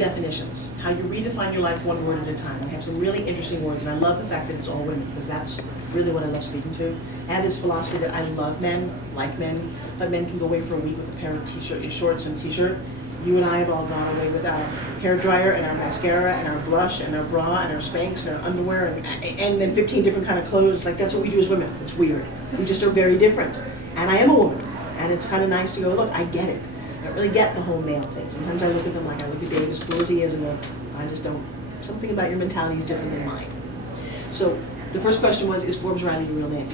definitions, how you redefine your life one word at a time. I have some really interesting words, and I love the fact that it's all women, because that's really what I love speaking to. I have this philosophy that I love men, like men, but men can go away for a week with a pair of shorts and t-shirt. You and I have all gone away with our hair dryer and our mascara and our blush and our bra and our Spanx and our underwear and then 15 different kind of clothes. It's like, that's what we do as women. It's weird. We just are very different. And I am a woman, and it's kind of nice to go, look, I get it. I don't really get the whole male thing. Sometimes I look at them like I look at Dave, as cool as he is, and I just don't, something about your mentality is different than mine. So the first question was, is Forbes Riley your real name?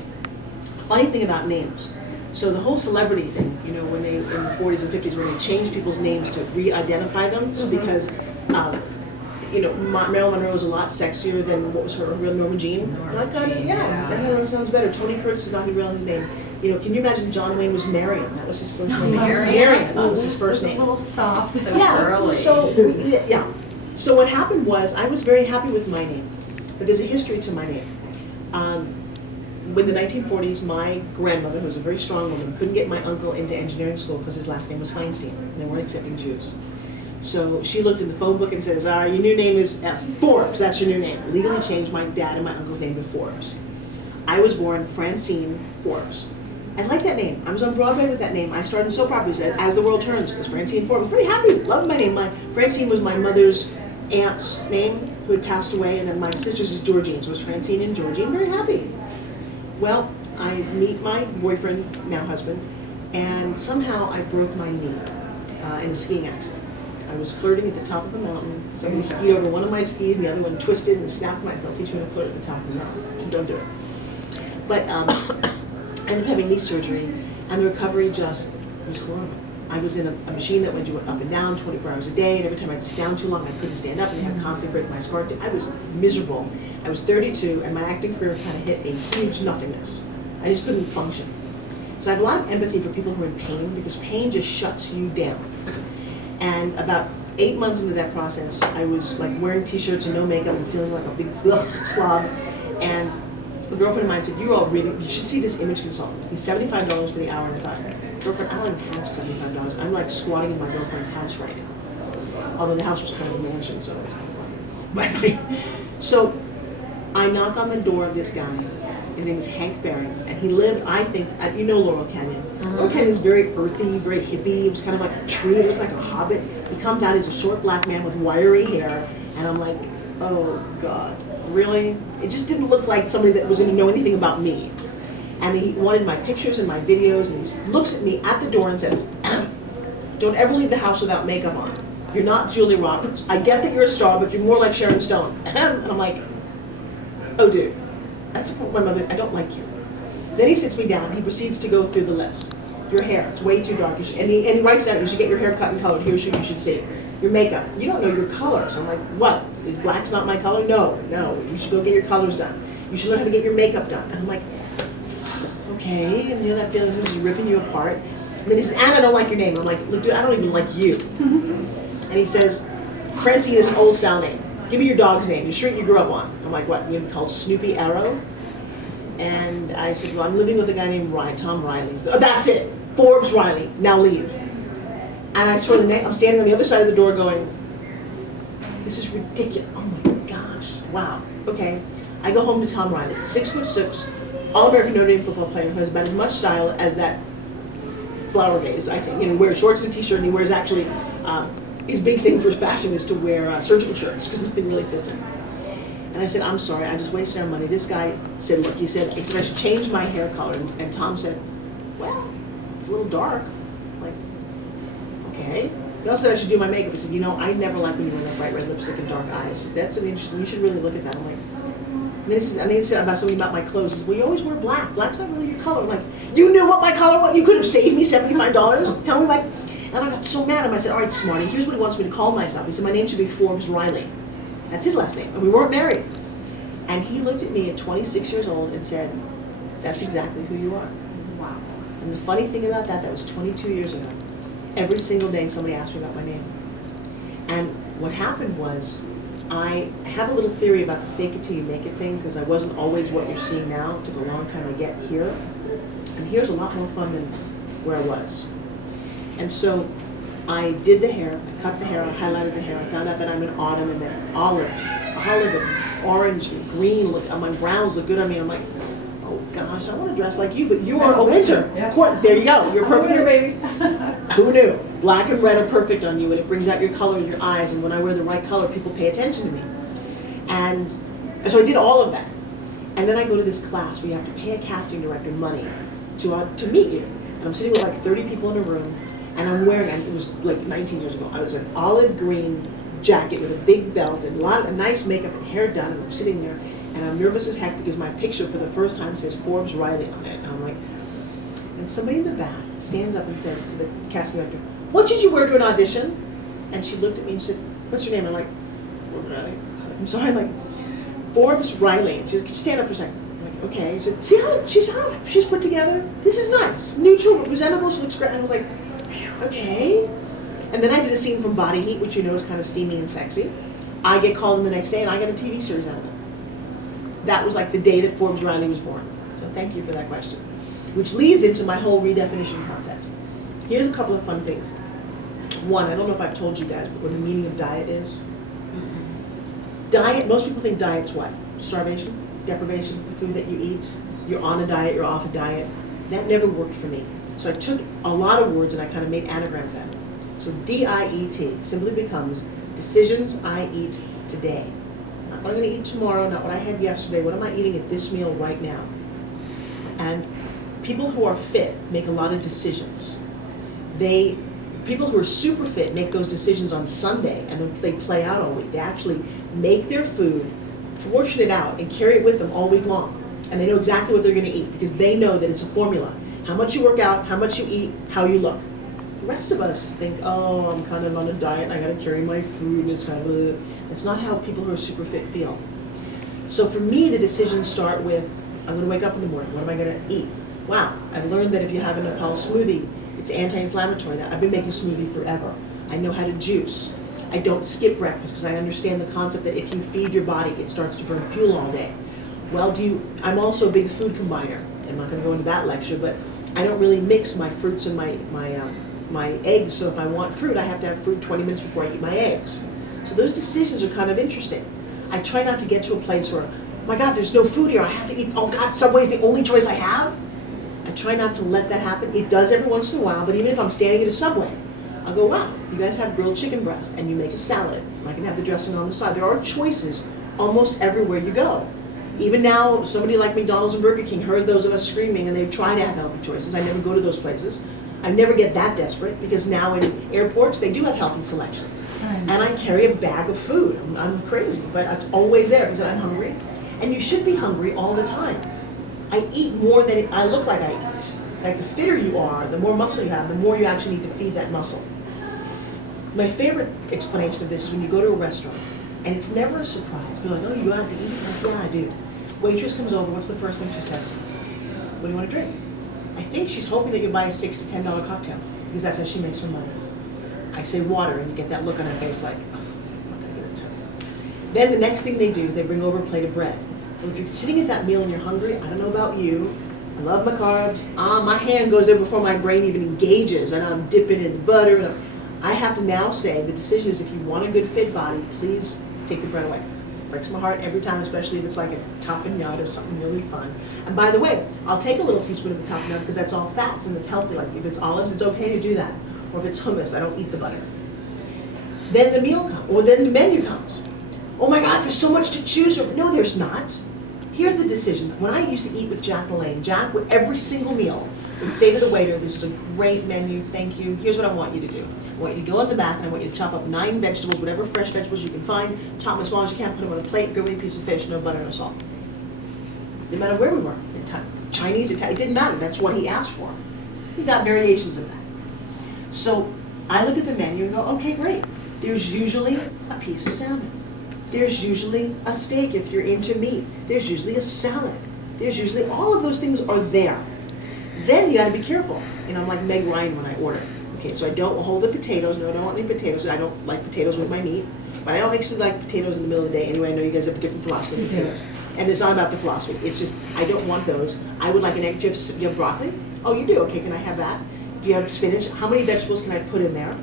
Funny thing about names. So the whole celebrity thing, you know, when they, in the 40s and 50s, when they changed people's names to re-identify them, so because, you know, Marilyn Monroe was a lot sexier than what was her real Norma Jean. That kind of, that sounds better. Tony Curtis is not even real his name. You know, can you imagine John Wayne was Marion? That was his first name. Marion was his first name. A little soft and girly. So what happened was, I was very happy with my name, but there's a history to my name. When the 1940s, my grandmother, who was a very strong woman, couldn't get my uncle into engineering school because his last name was Feinstein, and they weren't accepting Jews. So she looked in the phone book and says, all right, your new name is Forbes, that's your new name. Legally changed my dad and my uncle's name to Forbes. I was born Francine Forbes. I like that name. I was on Broadway with that name. I started in soap operas as the world turns. It was Francine Forbes. Very happy, loved my name. Francine was my mother's aunt's name, who had passed away, and then my sister's is Georgine, so it was Francine and Georgine. Very happy. Well, I meet my boyfriend, now husband, and somehow I broke my knee in a skiing accident. I was flirting at the top of the mountain. Somebody skied over one of my skis, and the other one twisted and snapped my, they'll teach me to flirt at the top of the mountain. Don't do it. But I ended up having knee surgery, and the recovery just was horrible. I was in a machine that went up and down 24 hours a day, and every time I'd sit down too long, I couldn't stand up, and they had to constantly break my scar. I was miserable. I was 32, and my acting career kind of hit a huge nothingness. I just couldn't function. So I have a lot of empathy for people who are in pain, because pain just shuts you down. And about 8 months into that process, I was like wearing t-shirts and no makeup and feeling like a big slob. And a girlfriend of mine said, you should see this image consultant. He's $75 for the hour. And I thought, girlfriend, I don't even have $75. I'm like squatting in my girlfriend's house right now. Although the house was kind of a mansion, so it was kind of fun. But anyway, so I knock on the door of this guy. His name is Hank Behrens, and he lived, I think, you know Laurel Canyon. Laurel Canyon is very earthy, very hippie. It was kind of like a tree. It looked like a hobbit. He comes out, he's a short black man with wiry hair, and I'm like, oh God, really? It just didn't look like somebody that was going to know anything about me. And he wanted my pictures and my videos, and he looks at me at the door and says, don't ever leave the house without makeup on. You're not Julia Roberts. I get that you're a star, but you're more like Sharon Stone. And I'm like, oh dude, that's my mother, I don't like you. Then he sits me down, he proceeds to go through the list. Your hair, it's way too dark. And he writes down, you should get your hair cut and colored. Here's what you should see. Your makeup, you don't know your colors. I'm like, what? Is black's not my color? No, you should go get your colors done. You should learn how to get your makeup done. And I'm like, okay, and you know that feeling is just ripping you apart. And then he says, Anne, I don't like your name. And I'm like, look, dude, I don't even like you. And he says, Francine is an old style name. Give me your dog's name, your street you grew up on. I'm like, what, you're gonna be called Snoopy Arrow? And I said, well, I'm living with a guy named Tom Riley. He said, oh, that's it, Forbes Riley, now leave. And I swear, I'm standing on the other side of the door going, this is ridiculous. Oh my gosh, wow, okay. I go home to Tom Riley, 6'6", All-American Notre Dame football player who has about as much style as that flower vase, I think. You know, he wears shorts and a t-shirt, and he wears actually, his big thing for his fashion is to wear surgical shirts, because nothing really fits him. And I said, I'm sorry, I just wasted our money. This guy said, look, he said I should change my hair color. And Tom said, well, it's a little dark. I'm like, okay. He also said I should do my makeup. He said, you know, I never like when you wear that bright red lipstick and dark eyes. That's an interesting, you should really look at that. I'm like, and then he said about something about my clothes. He said, well, you always wear black. Black's not really your color. I'm like, you knew what my color was? You could have saved me $75? Tell me and I got so mad at him. I said, all right, Smarty, here's what he wants me to call myself. He said, my name should be Forbes Riley. That's his last name, and we weren't married. And he looked at me at 26 years old and said, that's exactly who you are. Wow. And the funny thing about that was 22 years ago. Every single day somebody asked me about my name. And what happened was, I have a little theory about the fake it till you make it thing, because I wasn't always what you're seeing now. It took a long time to get here. And here's a lot more fun than where I was. And so I did the hair, I cut the hair, I highlighted the hair. I found out that I'm in autumn and that olive and orange and green look, my browns look good on me. I'm like, oh gosh, I want to dress like you, but you are a winter. Yeah. There you go, you're perfect. I'm a winter baby. Who knew? Black and red are perfect on you, and it brings out your color in your eyes, and when I wear the right color, people pay attention to me. And so I did all of that. And then I go to this class where you have to pay a casting director money to meet you. And I'm sitting with like 30 people in a room, and I'm wearing, it was like 19 years ago, I was an olive green jacket with a big belt and a nice makeup and hair done, and I'm sitting there, and I'm nervous as heck because my picture for the first time says Forbes Riley on it. And I'm like, and somebody in the back stands up and says to the casting director, what did you wear to an audition? And she looked at me and said, what's your name? I'm like, Forbes Riley. I'm sorry, I'm like, Forbes Riley. And she said, could you stand up for a second? I'm like, okay. She said, see how she's put together? This is nice. Neutral, but presentable, she looks great. And I was like, okay. And then I did a scene from Body Heat, which you know is kind of steamy and sexy. I get called in the next day and I got a TV series out of it. That was like the day that Forbes Riley was born. So thank you for that question. Which leads into my whole redefinition concept. Here's a couple of fun things. One, I don't know if I've told you guys, but what the meaning of diet is. Diet, most people think diet's what? Starvation, deprivation, the food that you eat. You're on a diet, you're off a diet. That never worked for me. So I took a lot of words and I kind of made anagrams out of it. So DIET simply becomes decisions I eat today. Not what I'm going to eat tomorrow, not what I had yesterday. What am I eating at this meal right now? And people who are fit make a lot of decisions. People who are super fit make those decisions on Sunday and then they play out all week. They actually make their food, portion it out, and carry it with them all week long. And they know exactly what they're going to eat because they know that it's a formula. How much you work out, how much you eat, how you look. The rest of us think, oh, I'm kind of on a diet and I got to carry my food. And it's kind of it's not how people who are super fit feel. So for me, the decisions start with, I'm going to wake up in the morning. What am I going to eat? Wow, I've learned that if you have a Nepal smoothie, it's anti-inflammatory. I've been making smoothie forever. I know how to juice. I don't skip breakfast because I understand the concept that if you feed your body, it starts to burn fuel all day. Well, I'm also a big food combiner. I'm not going to go into that lecture, but I don't really mix my fruits and my eggs. So if I want fruit, I have to have fruit 20 minutes before I eat my eggs. So those decisions are kind of interesting. I try not to get to a place where, oh my God, there's no food here. I have to eat, oh God, Subway's the only choice I have. I try not to let that happen. It does every once in a while, but even if I'm standing at a Subway, I'll go, wow, you guys have grilled chicken breast and you make a salad. I can have the dressing on the side. There are choices almost everywhere you go. Even now, somebody like McDonald's and Burger King heard those of us screaming and they try to have healthy choices. I never go to those places. I never get that desperate because now in airports, they do have healthy selections. And I carry a bag of food. I'm crazy, but it's always there because I'm hungry. And you should be hungry all the time. I eat more than I look like I eat. Like the fitter you are, the more muscle you have, the more you actually need to feed that muscle. My favorite explanation of this is when you go to a restaurant, and it's never a surprise. You're like, oh, you go out to eat? Like, yeah, I do. Waitress comes over, what's the first thing she says to you? What do you want to drink? I think she's hoping that you buy a $6 to $10 cocktail, because that's how she makes her money. I say water, and you get that look on her face like, oh, I'm not going to get it to her. Then the next thing they do is they bring over a plate of bread. And if you're sitting at that meal and you're hungry, I don't know about you, I love my carbs. My hand goes there before my brain even engages, and I'm dipping in butter. And I have to now say the decision is if you want a good fit body, please take the bread away. It breaks my heart every time, especially if it's like a tapenade or something really fun. And by the way, I'll take a little teaspoon of the tapenade because that's all fats and it's healthy. Like if it's olives, it's okay to do that. Or if it's hummus, I don't eat the butter. Then the meal comes, or then the menu comes. Oh my God, there's so much to choose from. No, there's not. Here's the decision. When I used to eat with Jack LaLanne, Jack would every single meal would say to the waiter, this is a great menu, thank you. Here's what I want you to do. I want you to go in the back and I want you to chop up 9 vegetables, whatever fresh vegetables you can find, chop them as small as you can, put them on a plate, go eat a piece of fish, no butter, no salt. No matter where we were, Chinese, Italian, it didn't matter. That's what he asked for. He got variations of that. So I look at the menu and go, okay, great. There's usually a piece of salmon. There's usually a steak if you're into meat. There's usually a salad. There's usually, all of those things are there. Then you gotta be careful. You know, I'm like Meg Ryan when I order. Okay, so I don't hold the potatoes. No, I don't want any potatoes. I don't like potatoes with my meat. But I don't actually like potatoes in the middle of the day. Anyway, I know you guys have a different philosophy of potatoes. And it's not about the philosophy. It's just, I don't want those. I would like an egg. Do you have broccoli? Oh, you do? Okay, can I have that? Do you have spinach? How many vegetables can I put in there?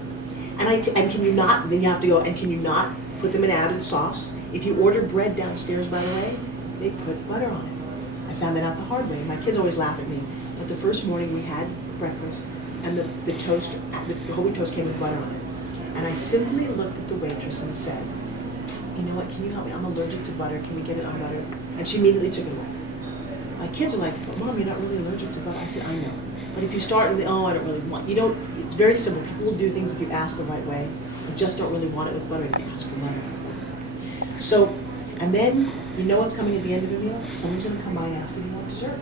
And can you not, then you have to go, and can you not put them in added sauce? If you order bread downstairs, by the way, they put butter on it. I found that out the hard way. My kids always laugh at me. But the first morning we had breakfast, and the toast, the whole wheat toast came with butter on it. And I simply looked at the waitress and said, you know what, can you help me? I'm allergic to butter. Can we get it unbuttered? And she immediately took it away. My kids are like, but Mom, you're not really allergic to butter. I said, I know. But if you start with the, oh, I don't really want, you don't, it's very simple. People will do things if you ask the right way. You just don't really want it with butter, and ask for butter. So, and then, you know what's coming at the end of the meal? Someone's gonna come by and ask you, do you want dessert?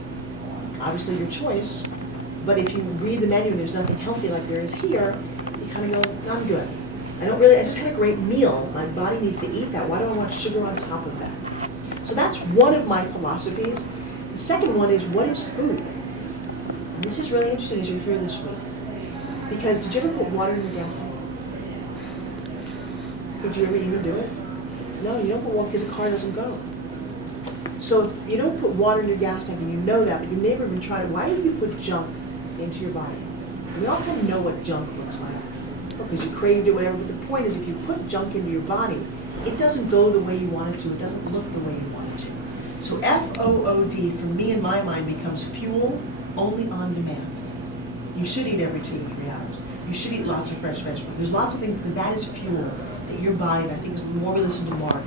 Obviously your choice, but if you read the menu and there's nothing healthy like there is here, you kind of go, I'm good. I just had a great meal. My body needs to eat that. Why do I want sugar on top of that? So that's one of my philosophies. The second one is, what is food? And this is really interesting as you're here this week. Because did you ever put water in your gas tank? Did you ever even do it? No, you don't put water because the car doesn't go. So if you don't put water in your gas tank, and you know that, but you've never even tried it, why do you put junk into your body? We all kind of know what junk looks like. Because you craved it, whatever, but the point is if you put junk into your body, it doesn't go the way you want it to, it doesn't look the way you want it to. So FOOD, for me in my mind, becomes fuel only on demand. You should eat every 2 to 3 hours. You should eat lots of fresh vegetables. There's lots of things, because that is fuel that your body, and I think as the more we listen to Mark,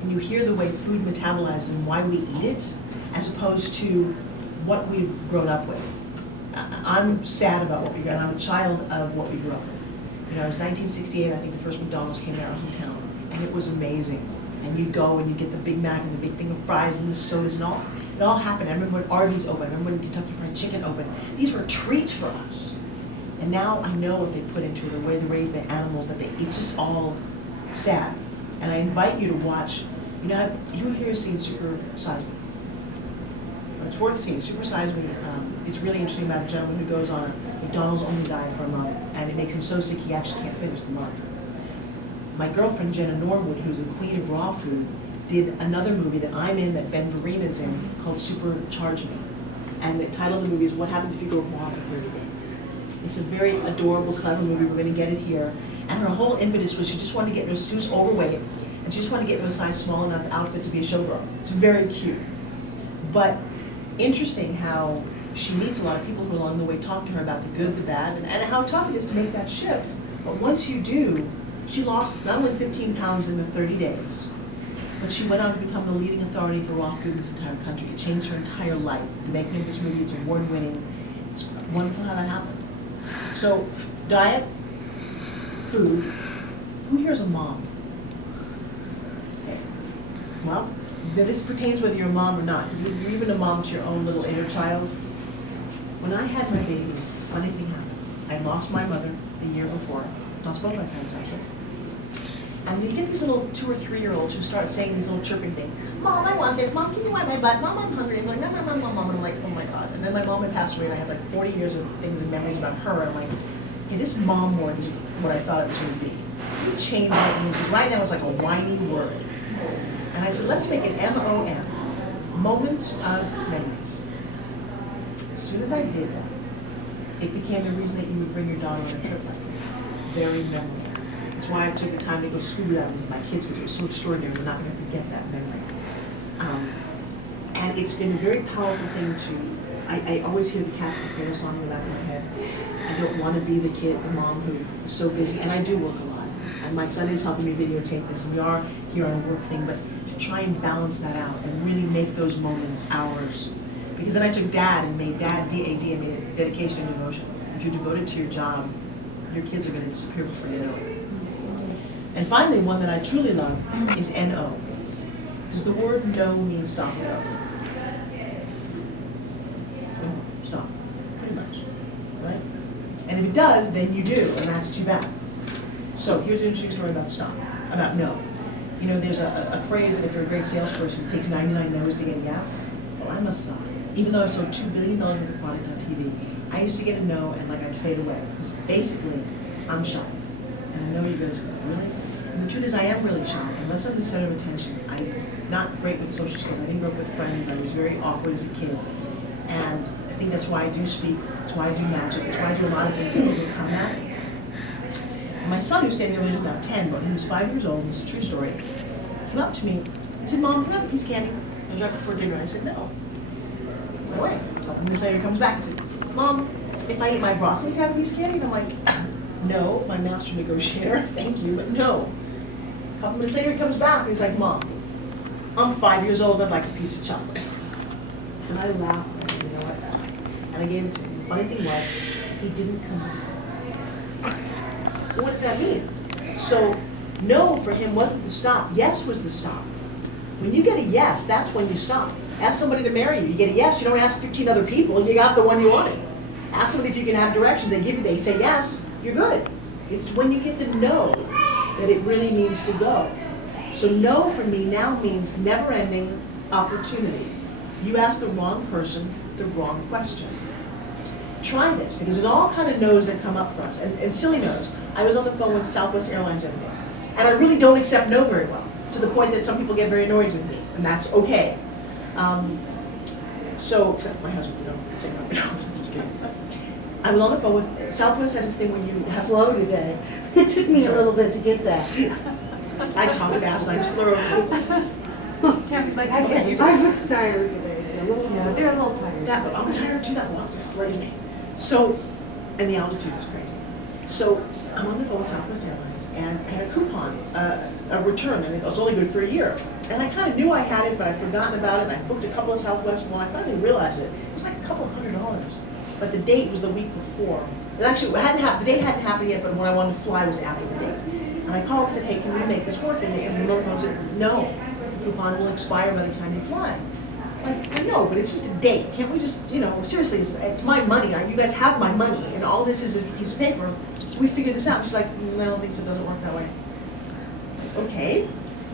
and you hear the way food metabolizes and why we eat it, as opposed to what we've grown up with. I'm sad about what we grew up with. I'm a child of what we grew up with. You know, it was 1968, I think the first McDonald's came to our hometown, and it was amazing. And you'd go and you'd get the Big Mac and the big thing of fries and the sodas and all. It all happened. I remember when Arby's opened. I remember when Kentucky Fried Chicken opened. These were treats for us. And now I know what they put into it, the way they raise their animals, that it's just all sad. And I invite you to watch, you know, who here has seen Super Size Me? It's worth seeing. Super Size Me is really interesting about a gentleman who goes on a McDonald's only diet for a month, and it makes him so sick he actually can't finish the month. My girlfriend Jenna Norwood, who's the queen of raw food, did another movie that I'm in, that Ben Vereena's in, called Supercharge Me. And the title of the movie is What Happens If You Go Raw for 30 Days. It's a very adorable, clever movie. We're going to get it here. And her whole impetus was she just wanted to get, she was overweight, and she just wanted to get in a size small enough outfit to be a showgirl. It's very cute. But interesting how she meets a lot of people who along the way talk to her about the good, the bad, and how tough it is to make that shift. But once you do, she lost not only 15 pounds in the 30 days, but she went on to become the leading authority for raw food in this entire country. It changed her entire life. The making of this movie, it's award-winning. It's wonderful how that happened. So, diet, food. Who here is a mom? Okay. Well, this pertains whether you're a mom or not, because you're even a mom to your own little inner child. When I had my babies, funny thing happened. I lost my mother the year before. Lost both my parents, actually. And you get these little 2 or 3-year-olds who start saying these little chirping things. Mom, I want this. Mom, can you wipe my butt? Mom, I'm hungry. I'm like, no, Mom. I'm like, oh my God. And then my mom had passed away, and I had like 40 years of things and memories about her. I'm like, okay, this mom word is what I thought it was going to be. Let me change what it means, because right now it's like a whiny word. And I said, let's make it MOM, moments of memories. As soon as I did that, it became the reason that you would bring your daughter on a trip like this. Very memorable. That's why I took the time to go scuba diving with my kids, because it was so extraordinary. We're not going to forget that memory. And it's been a very powerful thing to, I always hear the Cats and Cradle song in the back of my head. I don't want to be the kid, the mom who is so busy, and I do work a lot. And my son is helping me videotape this, and we are here on a work thing, but to try and balance that out and really make those moments ours. Because then I took Dad and made Dad DAD, I made it dedication and devotion. If you're devoted to your job, your kids are going to disappear before you know it. And finally, one that I truly love is NO. Does the word no mean stop or go? Stop, pretty much, right? And if it does, then you do, and that's too bad. So here's an interesting story about stop, about no. You know, there's a phrase that if you're a great salesperson, it takes 99 no's to get a yes. Well, I must stop. Even though I sold $2 billion worth of product on TV, I used to get a no and like I'd fade away. Because basically, I'm shy. And I know you guys are really? And the truth is I am really shy. Unless I'm the center of attention, I'm not great with social skills. I didn't grow up with friends. I was very awkward as a kid. And I think that's why I do speak. That's why I do magic. That's why I do a lot of things to overcome that. And my son, who's standing over there, is now 10, but he was 5 years old, this is a true story, came up to me and said, Mom, can I have a piece of candy? It was right before dinner. I said, no. No way. A couple minutes later, he comes back and said, Mom, if I eat my broccoli, can I have a piece of candy? And I'm like, no, my master negotiator, thank you, but no. A couple minutes later, he comes back and he's like, Mom, I'm 5 years old, I'd like a piece of chocolate. And I laughed, and I said, you know what? And I gave it to him. The funny thing was, he didn't come back. Well, what does that mean? So, no for him wasn't the stop, yes was the stop. When you get a yes, that's when you stop. Ask somebody to marry you, you get a yes, you don't ask 15 other people, you got the one you wanted. Ask somebody if you can have direction, they say yes, you're good. It's when you get the no that it really needs to go. So no for me now means never-ending opportunity. You ask the wrong person the wrong question. Try this, because there's all kind of no's that come up for us, and silly no's. I was on the phone with Southwest Airlines the other day, and I really don't accept no very well, to the point that some people get very annoyed with me, and that's okay. Except my husband, say no, just kidding. I was on the phone with, Southwest has this thing when you have... Slow today. It took me a little bit to get that. I talk fast, and I just slur over. Tammy's like, I get you. I was tired today, so a little slow. They're a little tired. I'm tired too, that walk just slayed me. So, and the altitude is crazy. So, I'm on the phone with Southwest Airlines, and I had a coupon, a return, and it was only good for a year. And I kind of knew I had it, but I'd forgotten about it, and I booked a couple of Southwest, and when I finally realized it, it was like a couple of $100. But the date was the week before. It actually hadn't happened, the date hadn't happened yet, but when I wanted to fly was after the date. And I called and said, hey, can we make this work? And the phone said, no, the coupon will expire by the time you fly. I know, but it's just a date. Can't we just, seriously, it's my money. You guys have my money, and all this is a piece of paper. Can we figure this out? She's like, I don't think so, it doesn't work that way. Okay,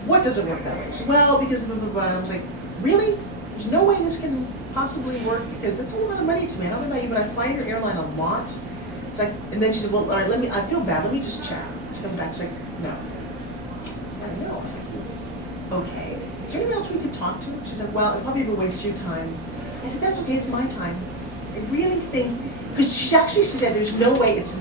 what doesn't work that way? She said, well, because blah, blah, blah. I was like, really? There's no way this can possibly work, because that's a lot of money to me. I don't know about you, but I fly your airline a lot. It's like, and then she said, well, all right, I feel bad, let me just check. She comes back, she's like, no. I said, no. I was like, okay. Is there anyone else we could talk to? She's like, well, it probably will waste your time. I said, that's okay, it's my time. I really think, because she said, there's no way, it's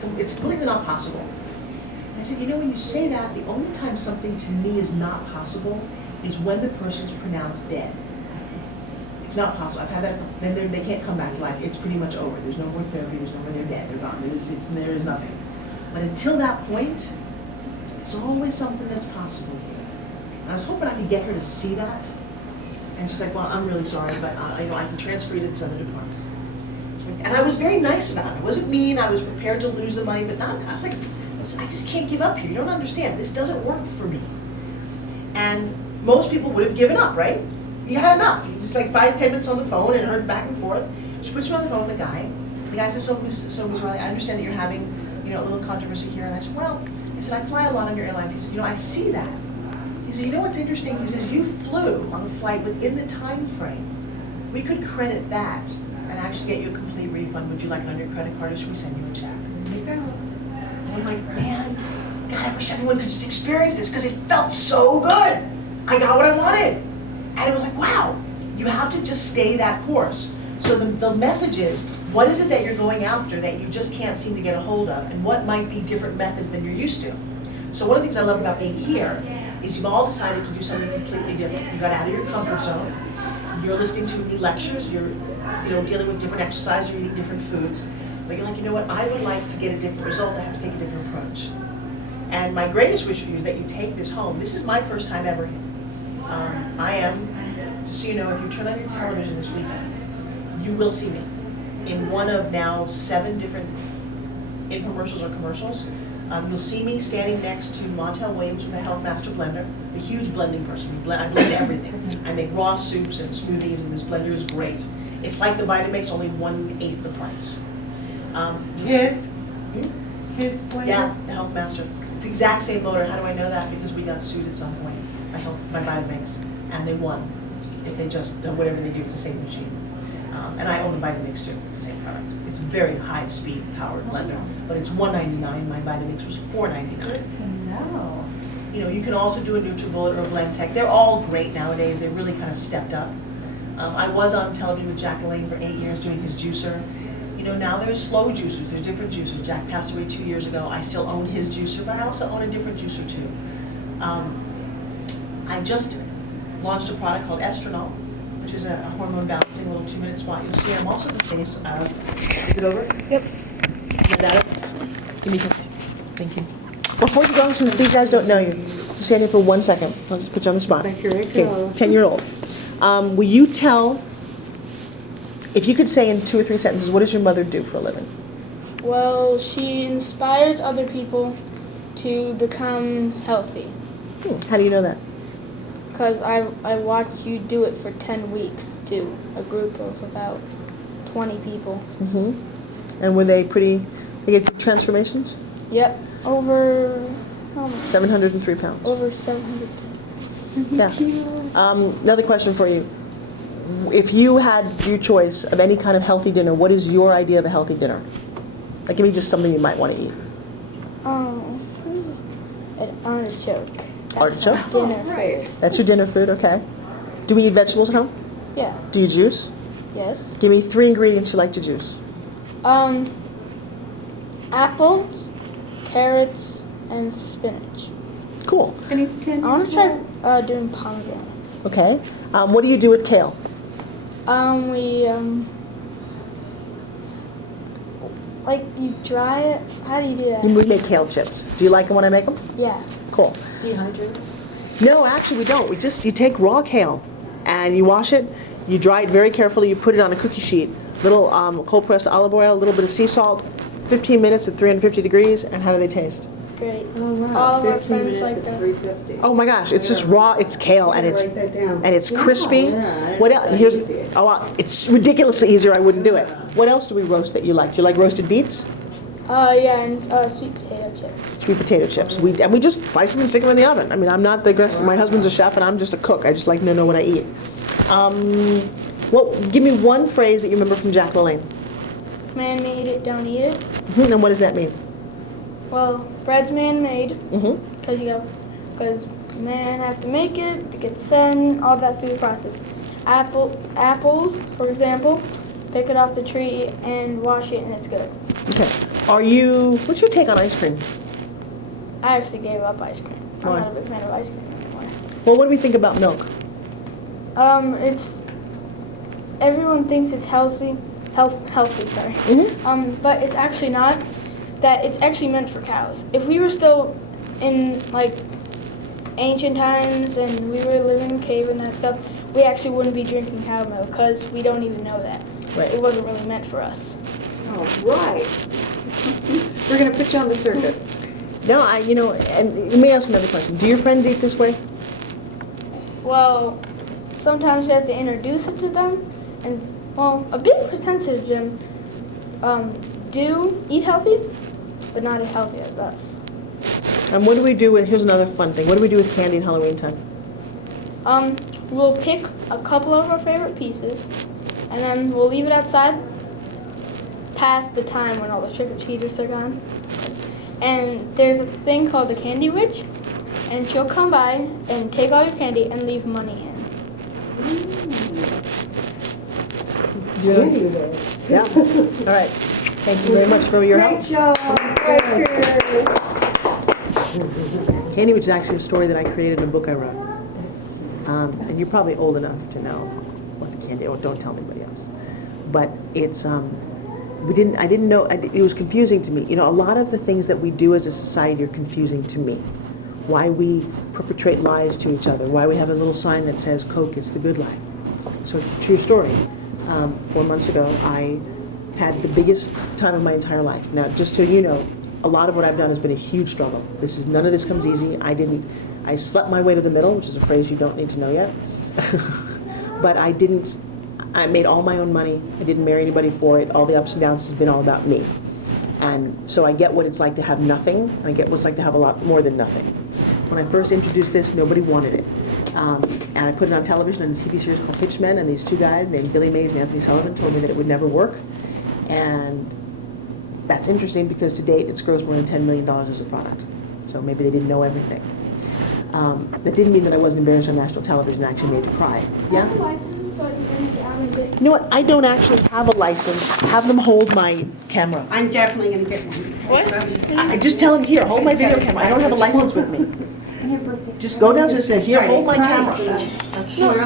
completely not possible. And I said, when you say that, the only time something to me is not possible is when the person's pronounced dead. It's not possible. I've had that. Then they can't come back to life. It's pretty much over. There's no more therapy. There's no more. They're dead. They're gone. There is nothing. But until that point, it's always something that's possible here. And I was hoping I could get her to see that. And she's like, well, I'm really sorry, but I can transfer you to this other department. And I was very nice about it. I wasn't mean. I was prepared to lose the money, but not. I was like, I just can't give up here. You don't understand. This doesn't work for me. And most people would have given up, right? You had enough. You just like 5-10 minutes on the phone and heard back and forth. She puts me on the phone with a guy. The guy says, so Ms. Riley, I understand that you're having, a little controversy here. And I said, well, I fly a lot on your airlines. He said, I see that. He said, what's interesting? He says, you flew on a flight within the time frame. We could credit that and actually get you a complete refund. Would you like it on your credit card, or should we send you a check? There you go. And I'm like, man, God, I wish everyone could just experience this, because it felt so good. I got what I wanted. And it was like, wow, you have to just stay that course. So the message is, what is it that you're going after that you just can't seem to get a hold of, and what might be different methods than you're used to? So one of the things I love about being here is you've all decided to do something completely different. You got out of your comfort zone. You're listening to new lectures. You're dealing with different exercises. You're eating different foods. But you're like, what? I would like to get a different result. I have to take a different approach. And my greatest wish for you is that you take this home. This is my first time ever here. I am, just so you know, if you turn on your television this weekend, you will see me in one of now 7 different infomercials or commercials. You'll see me standing next to Montel Williams with a Health Master blender, a huge blending person. I blend everything. I make raw soups and smoothies, and this blender is great. It's like the Vitamix, only 1/8 the price. His blender? Yeah, the Health Master. It's the exact same motor. How do I know that? Because we got sued at some point by Vitamix, and they won. If they just, whatever they do, it's the same machine. And I own the Vitamix too. It's the same product. It's a very high-speed powered blender, but it's $1.99. My Vitamix was $4.99. Good to know. You can also do a NutriBullet or a Blend-Tech. They're all great nowadays. They really kind of stepped up. I was on television with Jack LaLanne for 8 years doing his juicer. now there's slow juicers, there's different juicers. Jack passed away 2 years ago. I still own his juicer, but I also own a different juicer too. I just launched a product called Estranol, which is a hormone balancing little 2-minute spot. You'll see I'm also the face of, is it over? Yep. Is that it? Give me just, thank you. Before you go, since these guys don't know you, just stand here for 1 second. I'll just put you on the spot. Here I go. 10-year-old. Will you tell, if you could say in 2 or 3 sentences, what does your mother do for a living? Well, she inspires other people to become healthy. How do you know that? Because I watched you do it for 10 weeks to a group of about 20 people. And were they pretty, they get good transformations? Yep. Over, 703 pounds. over 700. Yeah. Another question for you. If you had your choice of any kind of healthy dinner, what is your idea of a healthy dinner? Like, give me just something you might want to eat. An artichoke. That's Artichoke? my dinner food. That's your dinner food, okay. Do we eat vegetables at home? Yeah. Do you juice? Yes. Give me 3 ingredients you like to juice. Apples, carrots, and spinach. Cool. And he's 10 I want years to old. try doing pomegranates. Okay. What do you do with kale? Like you dry it. How do you do that? We make kale chips. Do you like them when I make them? Yeah. Cool. Dehydrated. No, actually we don't. You take raw kale and you wash it, you dry it very carefully, you put it on a cookie sheet, little cold pressed olive oil, a little bit of sea salt, 15 minutes at 350 degrees, and how do they taste? Great. Oh, wow. All of our 15 friends minutes like at that. 350. Oh my gosh, it's just raw, it's kale, and it's Write that down. crispy. Yeah, What else? that's Here's easy. it's ridiculously easier, I wouldn't do it. What else do we roast that you like? Do you like roasted beets? Yeah, and sweet potato chips. Sweet potato chips. We just slice them and stick them in the oven. I mean, I'm not the aggressive. My husband's a chef, and I'm just a cook. I just like to know what I eat. Give me one phrase that you remember from Jack LaLanne. Man made it, don't eat it. And what does that mean? Well, bread's man made Mm-hmm. because man have to make it to get sent, all that through the process. Apples, for example, pick it off the tree and wash it, and it's good. Okay. What's your take on ice cream? I actually gave up ice cream. I'm Why? not a big fan of ice cream anymore. Well, what do we think about milk? It's everyone thinks it's healthy, sorry. Mm-hmm. But it's actually not. That it's actually meant for cows. If we were still in like ancient times and we were living in a cave and that stuff, we actually wouldn't be drinking cow milk because we don't even know that. Right. It wasn't really meant for us. All right. We're going to put you on the circuit. No, and let me ask another question. Do your friends eat this way? Well, sometimes you have to introduce it to them, and well, a big percentage of them do eat healthy, but not as healthy as us. And what do we do with, here's another fun thing, what do we do with candy in Halloween time? We'll pick a couple of our favorite pieces, and then we'll leave it outside past the time when all the trick-or-treaters are gone. And there's a thing called the Candy Witch, and she'll come by and take all your candy and leave money in. Candy with. Yeah. All right. Thank you very much for your help. Great job. Candy, which is actually a story that I created in a book I wrote. And you're probably old enough to know what the candy. Oh, don't tell anybody else. But it's I didn't know. It was confusing to me. A lot of the things that we do as a society are confusing to me. Why we perpetrate lies to each other. Why we have a little sign that says "Coke, it's the good life." So, true story. 4 months ago, I had the biggest time of my entire life. Now, just so you know, a lot of what I've done has been a huge struggle. None of this comes easy. I slept my way to the middle, which is a phrase you don't need to know yet. But I made all my own money. I didn't marry anybody for it. All the ups and downs has been all about me. And so I get what it's like to have nothing, and I get what it's like to have a lot more than nothing. When I first introduced this, nobody wanted it. And I put it on television on a TV series called Pitchmen, and these two guys named Billy Mays and Anthony Sullivan told me that it would never work. And that's interesting because to date it's grossed more than $10 million as a product. So maybe they didn't know everything. That didn't mean that I wasn't embarrassed on national television and actually made to cry. Yeah? You know what? I don't actually have a license. Have them hold my camera. I'm definitely gonna get one. What? I just tell them, here, hold my video camera. I don't have a license with me. Just go downstairs and say, here, hold my camera.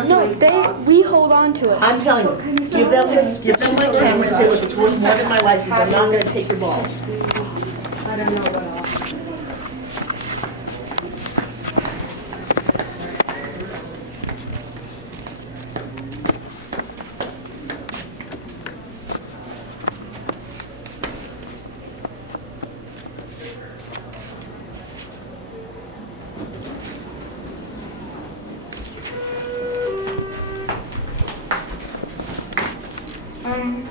No, we hold on to it. I'm telling you, give them my camera and say, look, it's worth more than my license. I'm not gonna take your balls. I don't know what else. Um,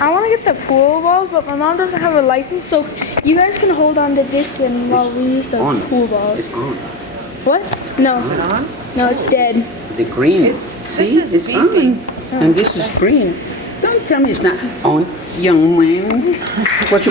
I want to get the pool balls, but my mom doesn't have a license, so you guys can hold on to this and while we use the on. pool balls. It's on. What? No. Is it on? No, it's dead. The green. This See, is it's beeping. on. And this is green. Don't tell me it's not on, young man. What's your